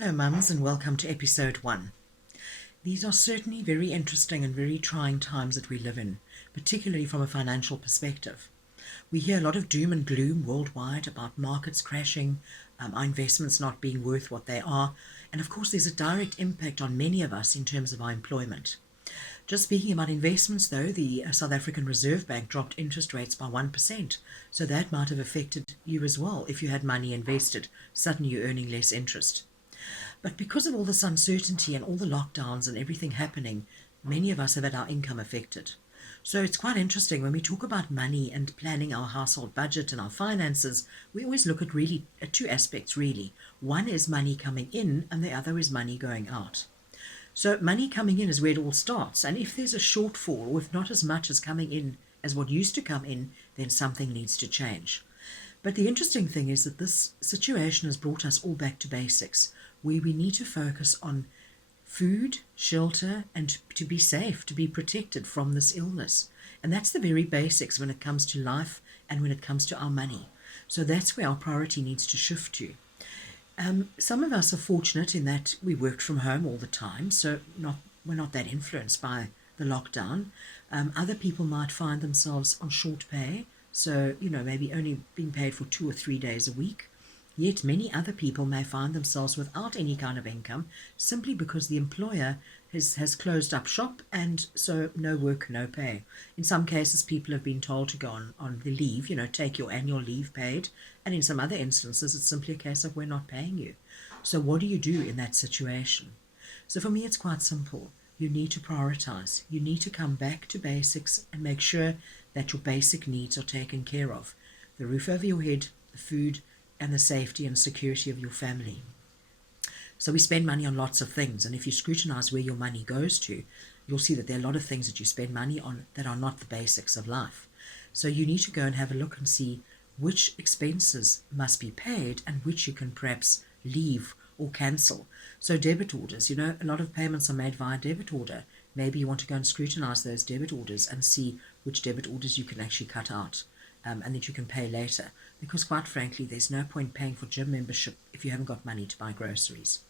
Hello, mums, and welcome to episode 1. These are certainly very interesting and very trying times that we live in, particularly from a financial perspective. We hear a lot of doom and gloom worldwide about markets crashing, our investments not being worth what they are, and of course, there's a direct impact on many of us in terms of our employment. Just speaking about investments, though, the South African Reserve Bank dropped interest rates by 1%, so that might have affected you as well if you had money invested. Suddenly, you're earning less interest. But because of all this uncertainty and all the lockdowns and everything happening, many of us have had our income affected. So it's quite interesting when we talk about money and planning our household budget and our finances, we always look at really at two aspects really. One is money coming in and the other is money going out. So money coming in is where it all starts. And if there's a shortfall or if not as much as coming in as what used to come in, then something needs to change. But the interesting thing is that this situation has brought us all back to basics, where we need to focus on food, shelter, and to be safe, to be protected from this illness. And that's the very basics when it comes to life and when it comes to our money. So that's where our priority needs to shift to. Some of us are fortunate in that we worked from home all the time, so we're not that influenced by the lockdown. Other people might find themselves on short pay, so, maybe only being paid for 2 or 3 days a week. Yet many other people may find themselves without any kind of income simply because the employer has closed up shop and so no work, no pay. In some cases, people have been told to go on the leave, take your annual leave paid. And in some other instances, it's simply a case of we're not paying you. So what do you do in that situation? So for me, it's quite simple. You need to prioritize. You need to come back to basics and make sure that your basic needs are taken care of. The roof over your head, the food, and the safety and security of your family. So we spend money on lots of things, and if you scrutinize where your money goes to, you'll see that there are a lot of things that you spend money on that are not the basics of life. So you need to go and have a look and see which expenses must be paid and which you can perhaps leave or cancel. So debit orders, a lot of payments are made via debit order. Maybe you want to go and scrutinize those debit orders and see which debit orders you can actually cut out. And that you can pay later, because quite frankly, there's no point paying for gym membership if you haven't got money to buy groceries.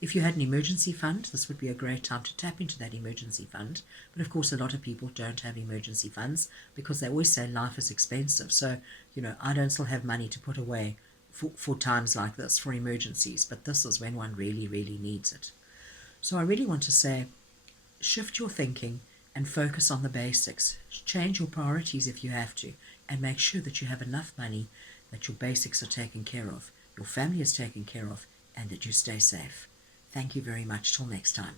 If you had an emergency fund, this would be a great time to tap into that emergency fund. But of course, a lot of people don't have emergency funds because they always say life is expensive. So, I don't still have money to put away for times like this, for emergencies. But this is when one really, really needs it. So I really want to say, shift your thinking and focus on the basics. Change your priorities if you have to, and make sure that you have enough money, that your basics are taken care of, your family is taken care of, and that you stay safe. Thank you very much. Till next time.